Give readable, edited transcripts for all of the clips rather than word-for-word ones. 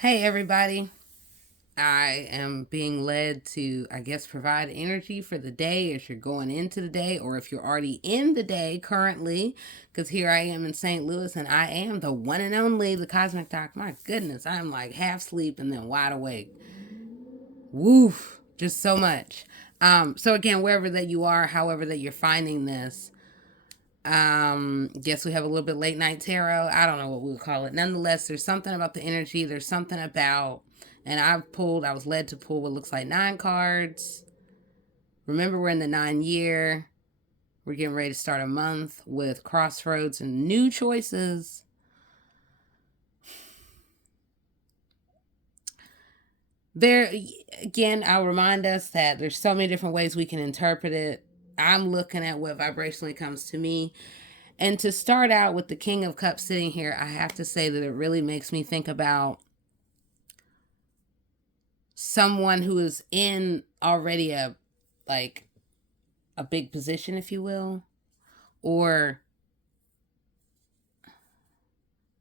Hey, everybody. I am being led to, I guess, provide energy for the day as you're going into the day, or if you're already in the day currently, because here I am in St. Louis and I am the one and only, the Cosmic Doc. My goodness, I'm like half asleep and then wide awake. Woof, just so much. So again, wherever that you are, however that you're finding this, guess we have a little bit late night tarot. I don't know what we would call it. Nonetheless, there's something about the energy. There's something about, and I was led to pull what looks like 9 cards. Remember, we're in the 9 year. We're getting ready to start a month with crossroads and new choices. There, again, I'll remind us that there's so many different ways we can interpret it. I'm looking at what vibrationally comes to me. And to start out with the King of Cups sitting here, I have to say that it really makes me think about someone who is in already a big position, if you will, or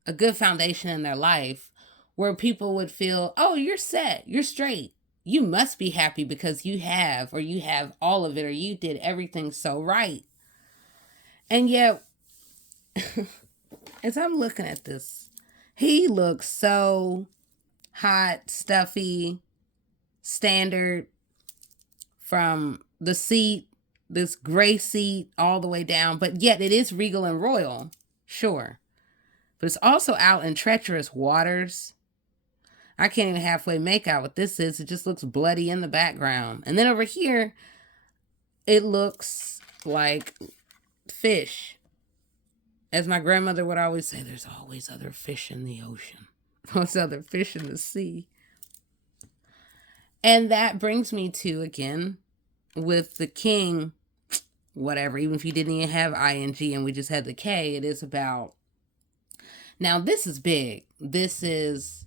a good foundation in their life where people would feel, oh, you're set, you're straight. You must be happy because you have all of it, or you did everything so right. And yet, as I'm looking at this, he looks so hot, stuffy, standard, from the seat, this gray seat, all the way down. But yet it is regal and royal, sure. But it's also out in treacherous waters. I can't even halfway make out what this is. It just looks bloody in the background. And then over here, it looks like fish. As my grandmother would always say, there's always other fish in the ocean. There's other fish in the sea. And that brings me to, again, with the king, whatever, even if you didn't even have ing and we just had the K, it is about, now this is big. This is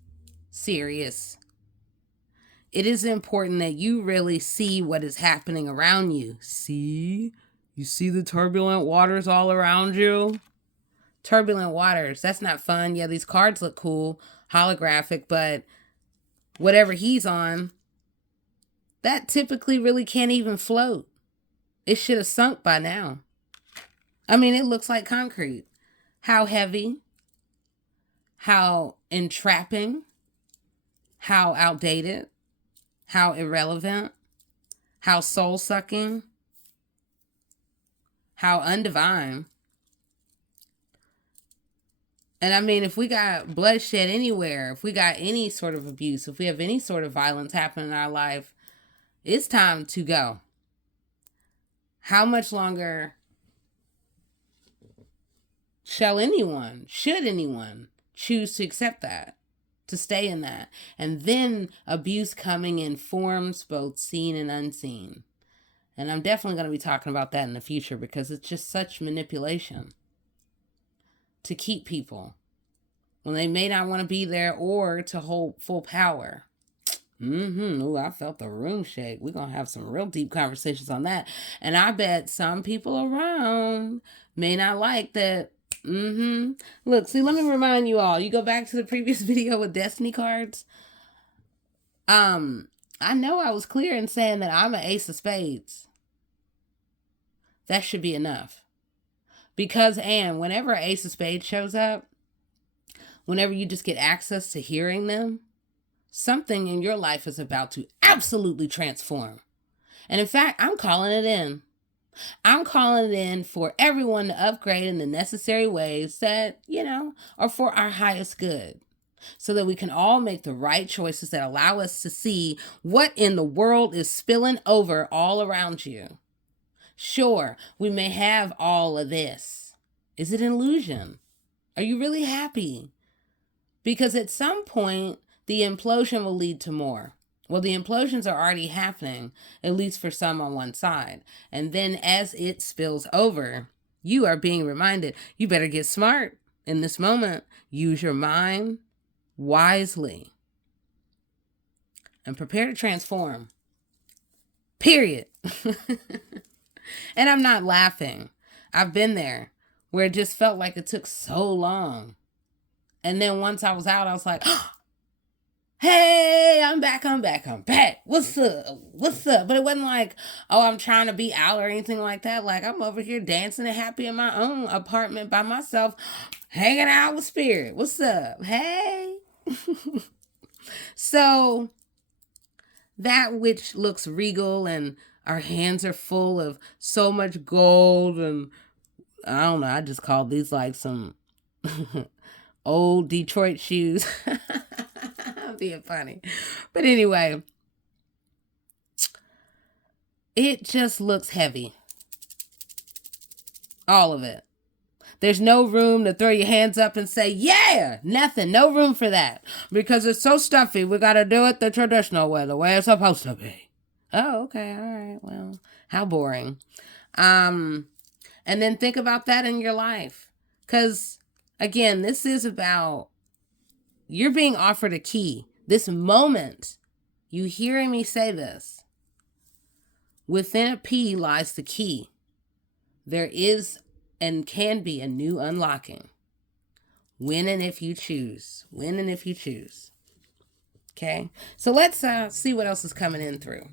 serious. It is important that you really see what is happening around you. See? You see the turbulent waters all around you? Turbulent waters. That's not fun. Yeah, these cards look cool, holographic, but whatever he's on, that typically really can't even float. It should have sunk by now. I mean, it looks like concrete. How heavy, how entrapping, how outdated, how irrelevant, how soul sucking, how undivine. And I mean, if we got bloodshed anywhere, if we got any sort of abuse, if we have any sort of violence happen in our life, it's time to go. How much longer should anyone choose to accept that, to stay in that? And then abuse coming in forms both seen and unseen. And I'm definitely going to be talking about that in the future because it's just such manipulation to keep people when they may not want to be there or to hold full power. Ooh, I felt the room shake. We're going to have some real deep conversations on that. And I bet some people around may not like that. Look, see, let me remind you all. You go back to the previous video with Destiny cards. I know I was clear in saying that I'm an ace of spades. That should be enough. Because, and whenever an ace of spades shows up, whenever you just get access to hearing them, something in your life is about to absolutely transform. And in fact, I'm calling it in. I'm calling it in for everyone to upgrade in the necessary ways that, are for our highest good. So that we can all make the right choices that allow us to see what in the world is spilling over all around you. Sure, we may have all of this. Is it an illusion? Are you really happy? Because at some point, the implosion will lead to more. Well, the implosions are already happening, at least for some on one side. And then as it spills over, you are being reminded, you better get smart in this moment. Use your mind wisely and prepare to transform. Period. And I'm not laughing. I've been there where it just felt like it took so long. And then once I was out, I was like, oh, Hey, I'm back, I'm back, I'm back. What's up? What's up? But it wasn't like, oh, I'm trying to be out or anything like that. Like, I'm over here dancing and happy in my own apartment by myself, hanging out with Spirit. What's up? Hey. So, that which looks regal and our hands are full of so much gold, and I don't know, I just call these like some old Detroit shoes. I'm being funny. But anyway, it just looks heavy. All of it. There's no room to throw your hands up and say, yeah, nothing. No room for that. Because it's so stuffy, we got to do it the traditional way, the way it's supposed to be. Oh, okay. All right. Well, how boring. And then think about that in your life. Because, again, this is about you're being offered a key. This moment, you hearing me say this, within a P lies the key. There is and can be a new unlocking. When and if you choose. When and if you choose. Okay? So let's see what else is coming in through.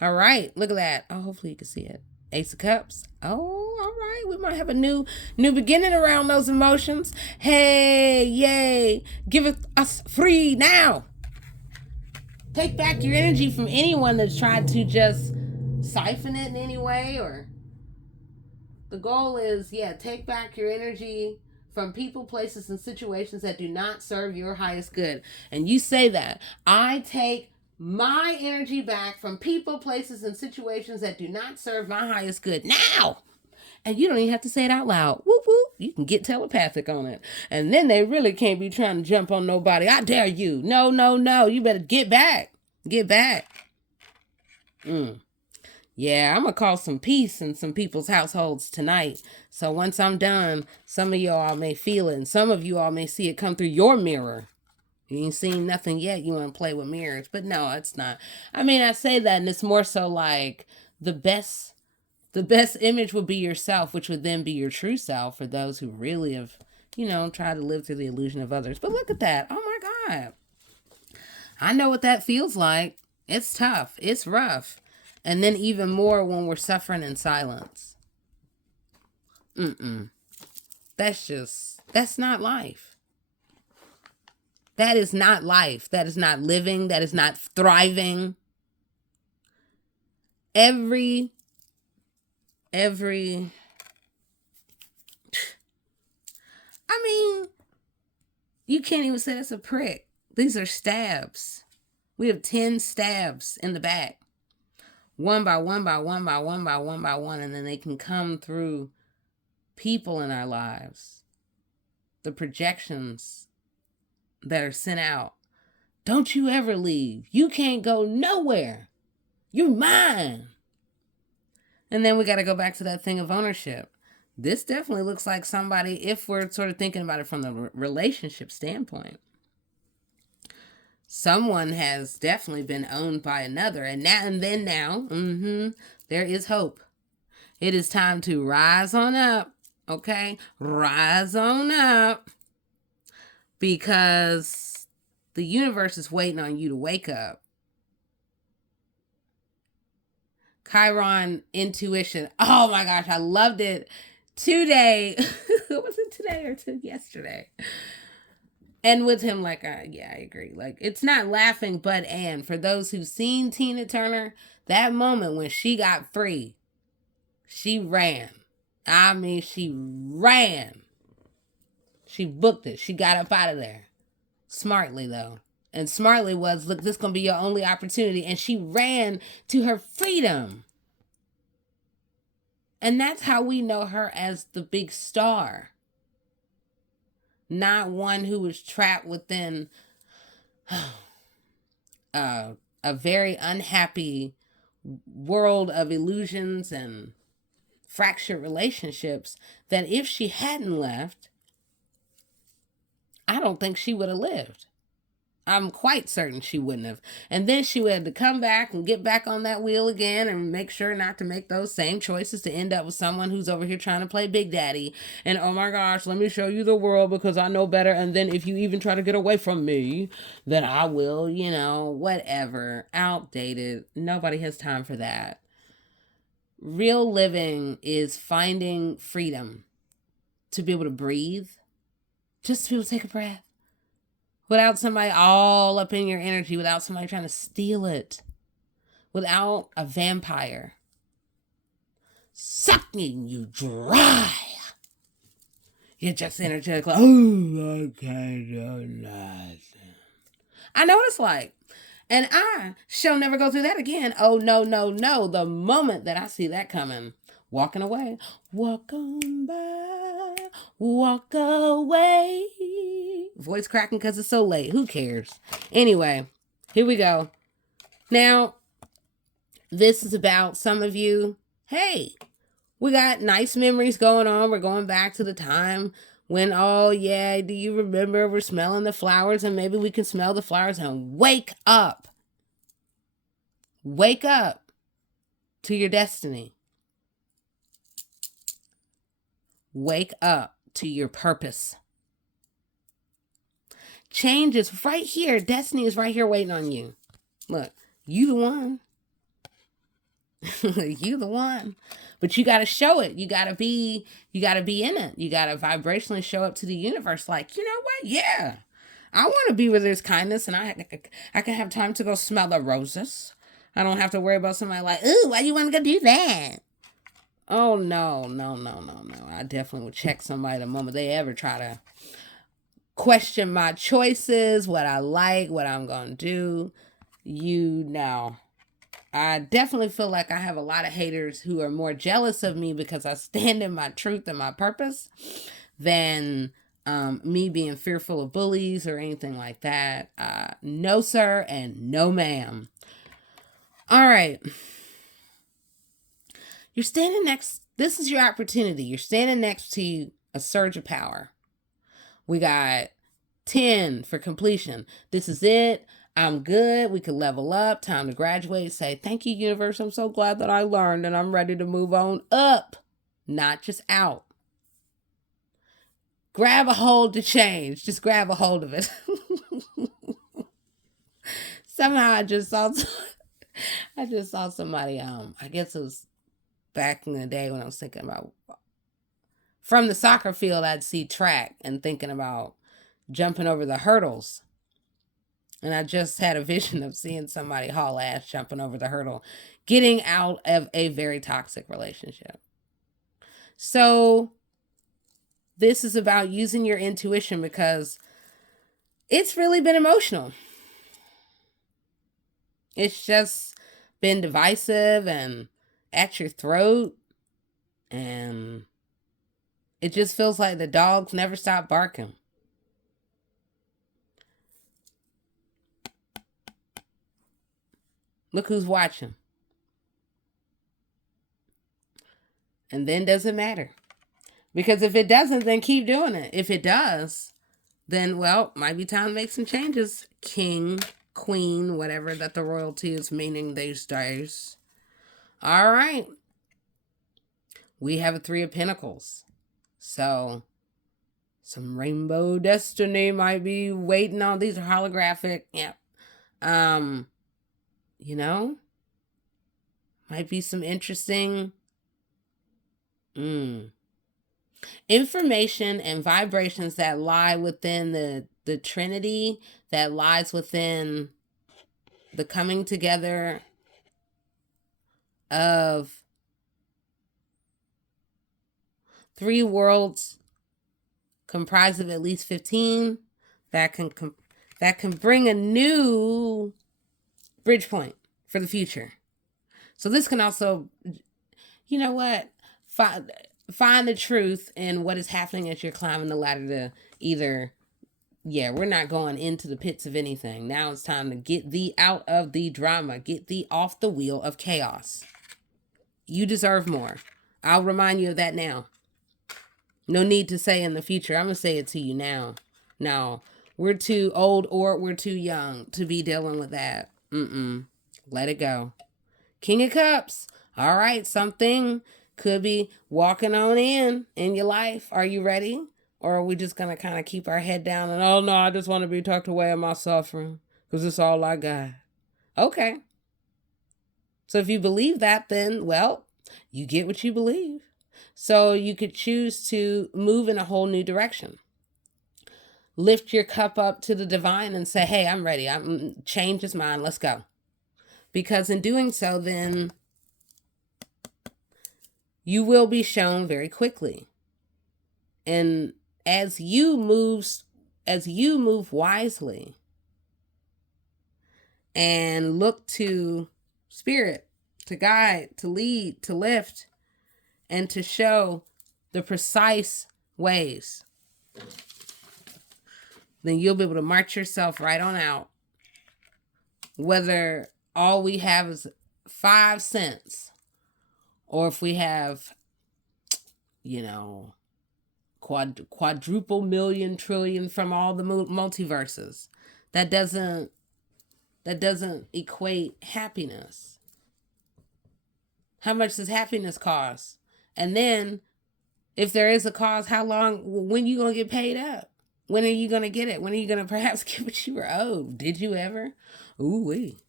All right. Look at that. Oh, hopefully you can see it. Ace of Cups. Oh, all right. We might have a new beginning around those emotions. Hey, yay. Give it us free now. Take back your energy from anyone that's tried to just siphon it in any way. Or the goal is, take back your energy from people, places, and situations that do not serve your highest good. And you say that. I take my energy back from people, places, and situations that do not serve my highest good now. And you don't even have to say it out loud. Whoop, whoop. You can get telepathic on it. And then they really can't be trying to jump on nobody. I dare you. No, no, no. You better get back. Get back. Yeah, I'm going to call some peace in some people's households tonight. So once I'm done, some of y'all may feel it. And some of you all may see it come through your mirror. You ain't seen nothing yet. You want to play with mirrors. But no, it's not. I mean, I say that, and it's more so like the best image would be yourself, which would then be your true self for those who really have, tried to live through the illusion of others. But look at that. Oh my God. I know what that feels like. It's tough. It's rough. And then even more when we're suffering in silence. That's not life. That is not life. That is not living. That is not thriving. Every I mean, you can't even say that's a prick. These are stabs. We have 10 stabs in the back. One by one by one by one by one by one. And then they can come through people in our lives. The projections that are sent out. Don't you ever leave. You can't go nowhere. You're mine. And then we got to go back to that thing of ownership. This definitely looks like somebody, if we're sort of thinking about it from the relationship standpoint, someone has definitely been owned by another. And now, there is hope. It is time to rise on up. Okay? Rise on up. Because the universe is waiting on you to wake up. Chiron intuition. Oh my gosh, I loved it today. Was it today or yesterday? And with him, like, I agree. Like, it's not laughing, but and for those who've seen Tina Turner, that moment when she got free, she ran. I mean, she ran. She booked it. She got up out of there. Smartly, though. And smartly was, look, this is going to be your only opportunity. And she ran to her freedom. And that's how we know her as the big star. Not one who was trapped within a very unhappy world of illusions and fractured relationships, that if she hadn't left, I don't think she would have lived. I'm quite certain she wouldn't have. And then she would have to come back and get back on that wheel again and make sure not to make those same choices to end up with someone who's over here trying to play Big Daddy. And oh my gosh, let me show you the world because I know better. And then if you even try to get away from me, then I will, whatever. Outdated. Nobody has time for that. Real living is finding freedom to be able to breathe, just to be able to take a breath without somebody all up in your energy, without somebody trying to steal it, without a vampire sucking you dry. You're just energetic, like, oh, I can't do nothing. I know what it's like. And I shall never go through that again. Oh, no, no, no. The moment that I see that coming, walking away. Walk on by, walk away. Voice cracking because it's so late. Who cares? Anyway, here we go. Now, this is about some of you. Hey, we got nice memories going on. We're going back to the time when, oh yeah, do you remember we're smelling the flowers and maybe we can smell the flowers and wake up. Wake up to your destiny. Wake up to your purpose. Change is right here. Destiny is right here waiting on you. Look, you the one. You the one. But you got to show it. You got to be in it. You got to vibrationally show up to the universe like, you know what? Yeah. I want to be where there's kindness and I can have time to go smell the roses. I don't have to worry about somebody like, ooh, why you want to go do that? Oh, no. I definitely would check somebody the moment they ever try to question my choices, what I like, what I'm going to do. I definitely feel like I have a lot of haters who are more jealous of me because I stand in my truth and my purpose than me being fearful of bullies or anything like that. No, sir, and no, ma'am. All right. You're standing next. This is your opportunity. You're standing next to a surge of power. We got 10 for completion. This is it. I'm good. We can level up. Time to graduate. Say, thank you, universe. I'm so glad that I learned and I'm ready to move on up, not just out. Grab a hold to change. Just grab a hold of it. Somehow I just saw somebody, I guess it was back in the day when I was thinking about, from the soccer field, I'd see track and thinking about jumping over the hurdles. And I just had a vision of seeing somebody haul ass jumping over the hurdle, getting out of a very toxic relationship. So this is about using your intuition because it's really been emotional. It's just been divisive and at your throat. And it just feels like the dogs never stop barking. Look who's watching. And then doesn't matter. Because if it doesn't, then keep doing it. If it does, then, well, might be time to make some changes. King, queen, whatever that the royalty is meaning these days. All right. We have a 3 of Pentacles. So, some rainbow destiny might be waiting on. These are holographic. Yep. Might be some interesting information and vibrations that lie within the Trinity, that lies within the coming together of 3 worlds comprised of at least 15 that can bring a new bridge point for the future. So this can also, you know what, find the truth in what is happening as you're climbing the ladder to either, we're not going into the pits of anything. Now it's time to get thee out of the drama, get thee off the wheel of chaos. You deserve more. I'll remind you of that now. No need to say in the future. I'm going to say it to you now. Now, We're too old or we're too young to be dealing with that. Let it go. King of Cups. All right, something could be walking on in your life. Are you ready? Or are we just going to kind of keep our head down and, oh no, I just want to be tucked away in my suffering because it's all I got. Okay. So if you believe that, then, well, you get what you believe. So you could choose to move in a whole new direction. Lift your cup up to the divine and say, hey, I'm ready. Change his mind. Let's go. Because in doing so, then you will be shown very quickly. And as you move wisely and look to spirit, to guide, to lead, to lift, and to show the precise ways, then you'll be able to march yourself right on out. Whether all we have is 5 cents, or if we have, quadruple million trillion from all the multiverses, that doesn't equate happiness. How much does happiness cost? And then, if there is a cause, when you gonna get paid up? When are you gonna get it? When are you gonna perhaps get what you were owed? Did you ever? Ooh-wee.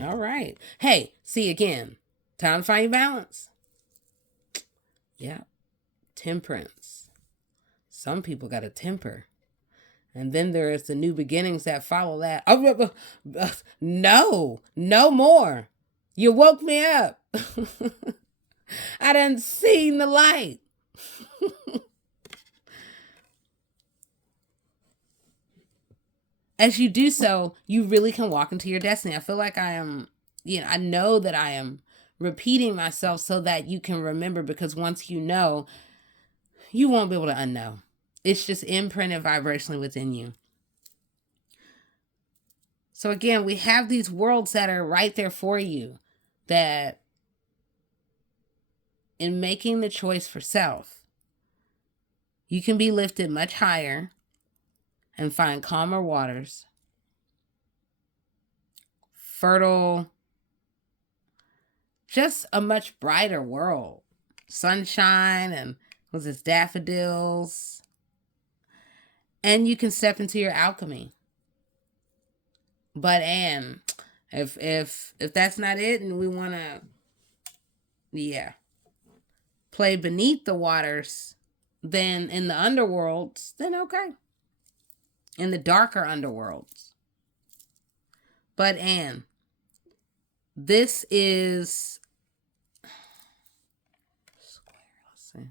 All right. Hey, see again. Time to find your balance. Yeah. Temperance. Some people got a temper. And then there is the new beginnings that follow that. Oh, no more. You woke me up. I done seen the light. As you do so, you really can walk into your destiny. I feel like I know that I am repeating myself so that you can remember, because once you know, you won't be able to unknow. It's just imprinted vibrationally within you. So again, we have these worlds that are right there for you, that in making the choice for self, you can be lifted much higher and find calmer waters, fertile, just a much brighter world. Sunshine and daffodils. And you can step into your alchemy. But Anne, if that's not it and we want to, play beneath the waters, then in the underworlds, then okay. In the darker underworlds. But Anne, this is, let's see.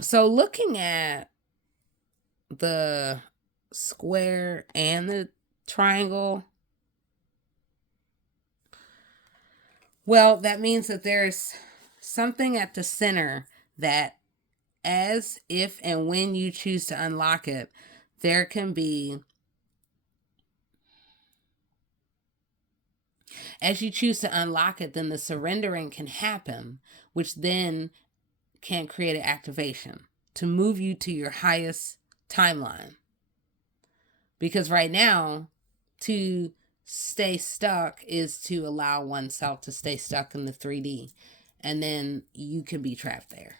So looking at the square and the triangle, well, that means that there's something at the center that, as if and when you choose to unlock it, there can be, as you choose to unlock it, then the surrendering can happen, which then can create an activation to move you to your highest timeline. Because right now, to stay stuck is to allow oneself to stay stuck in the 3D, and then you can be trapped there.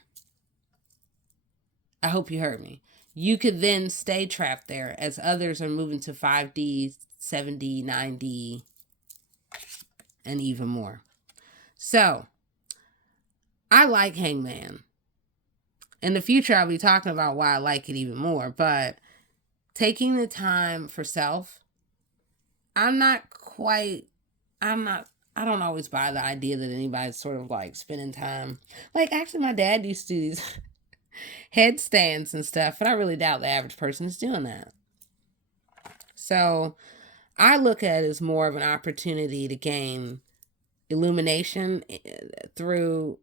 I hope you heard me. You could then stay trapped there as others are moving to 5D, 7D, 9D, and even more. So, I like Hangman. In the future, I'll be talking about why I like it even more, but taking the time for self, I don't always buy the idea that anybody's sort of like spending time. Like, actually, my dad used to do these headstands and stuff, but I really doubt the average person is doing that. So I look at it as more of an opportunity to gain illumination through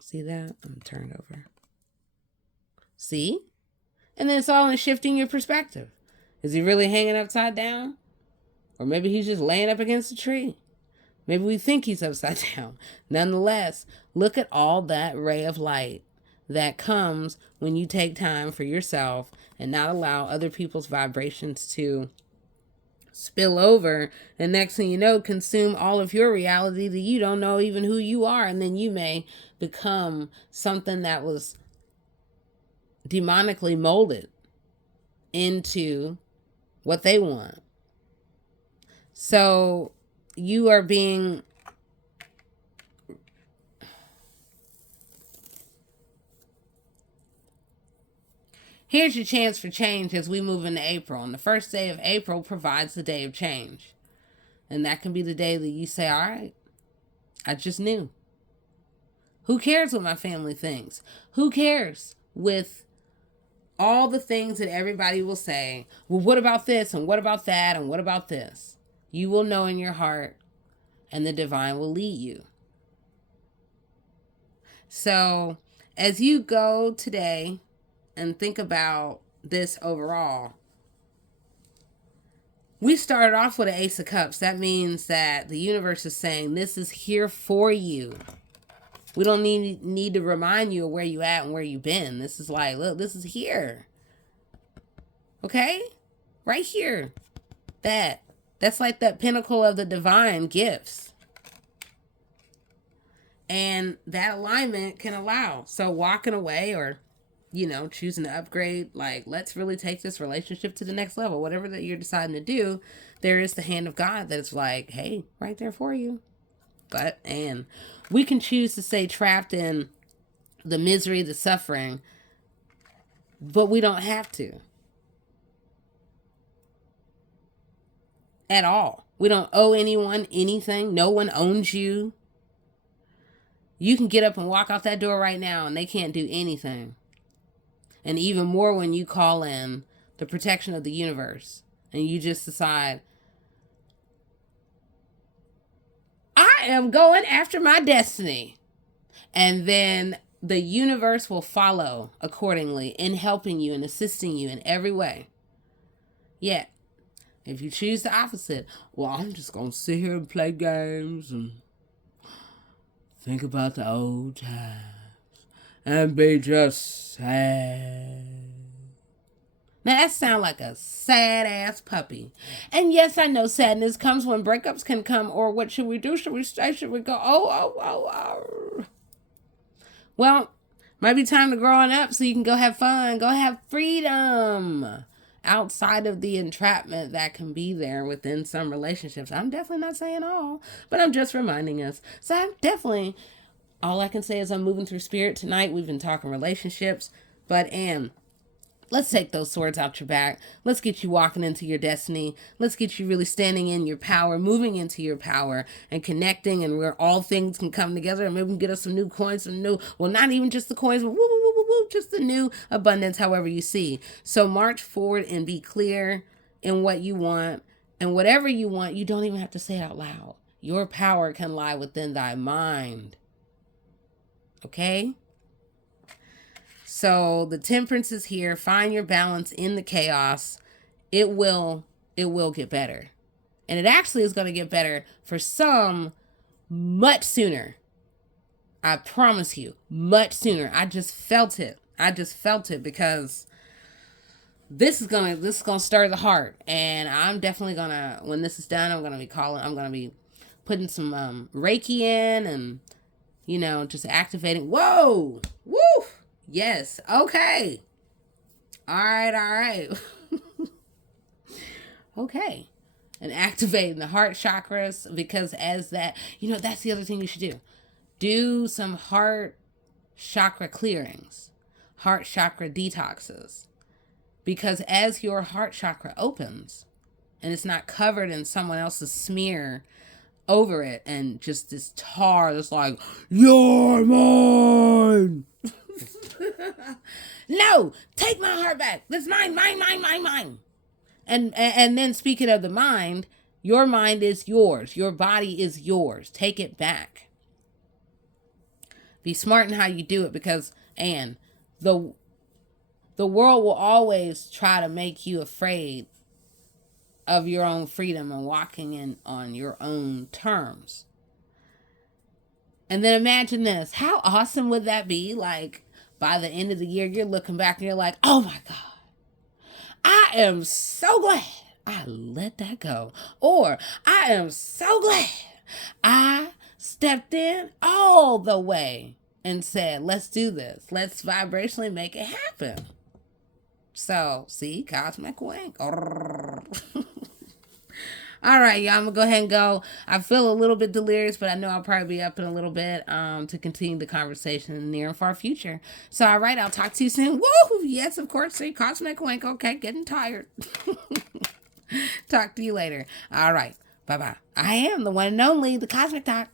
see that? I'm turned over. See? And then it's all in shifting your perspective. Is he really hanging upside down? Or maybe he's just laying up against a tree. Maybe we think he's upside down. Nonetheless, look at all that ray of light that comes when you take time for yourself and not allow other people's vibrations to spill over, and next thing you know, consume all of your reality that you don't know even who you are, and then you may become something that was demonically molded into what they want. So you are being here's your chance for change as we move into April. And the first day of April provides the day of change. And that can be the day that you say, all right, I just knew. Who cares what my family thinks? Who cares with all the things that everybody will say? Well, what about this? And what about that? And what about this? You will know in your heart, and the divine will lead you. So as you go today and think about this overall, we started off with an Ace of Cups. That means that the universe is saying this is here for you. We don't need to remind you of where you at and where you've been. This is like, look, this is here. Okay? Right here. That's like that pinnacle of the divine gifts. And that alignment can allow. So walking away or, choosing to upgrade, like, let's really take this relationship to the next level. Whatever that you're deciding to do, there is the hand of God that's like, hey, right there for you. And we can choose to stay trapped in the misery, the suffering, but we don't have to. At all. We don't owe anyone anything. No one owns you. You can get up and walk out that door right now and they can't do anything. And even more when you call in the protection of the universe and you just decide, I am going after my destiny. And then the universe will follow accordingly in helping you and assisting you in every way. Yet, if you choose the opposite, well, I'm just going to sit here and play games and think about the old times and be just sad. Now that sounds like a sad ass puppy. And yes, I know sadness comes when breakups can come, or what should we do? Should we stay? Should we go? Oh. Well, might be time to growing up so you can go have fun. Go have freedom outside of the entrapment that can be there within some relationships. I'm definitely not saying all, but I'm just reminding us. So I'm definitely, all I can say is I'm moving through spirit tonight. We've been talking relationships, but let's take those swords out your back. Let's get you walking into your destiny. Let's get you really standing in your power, moving into your power and connecting, and where all things can come together. And maybe we can get us some new coins, well, not even just the coins, but just the new abundance, however you see. So march forward and be clear in what you want. And whatever you want, you don't even have to say it out loud. Your power can lie within thy mind. Okay? So the temperance is here. Find your balance in the chaos. It will get better. And it actually is going to get better for some much sooner. I promise you, much sooner. I just felt it. Because this is gonna stir the heart. And I'm definitely gonna, when this is done, I'm gonna be putting some Reiki in and, just activating. Whoa! Woo! Yes. Okay. All right. Okay. And activating the heart chakras, because as that, that's the other thing you should do. Do some heart chakra clearings, heart chakra detoxes. Because as your heart chakra opens and it's not covered in someone else's smear over it and just this tar that's like, you're mine. No, take my heart back. That's mine. And then speaking of the mind, your mind is yours. Your body is yours. Take it back. Be smart in how you do it, because, the world will always try to make you afraid of your own freedom and walking in on your own terms. And then imagine this. How awesome would that be? Like, by the end of the year, you're looking back and you're like, oh my God, I am so glad I let that go. Or I am so glad I stepped in all the way and said, let's do this. Let's vibrationally make it happen. So, see, cosmic wink. All right, y'all, I'm going to go ahead and go. I feel a little bit delirious, but I know I'll probably be up in a little bit to continue the conversation in the near and far future. So, all right, I'll talk to you soon. Woo! Yes, of course. See, cosmic wink. Okay, getting tired. Talk to you later. All right. Bye-bye. I am the one and only, the Cosmic Doc.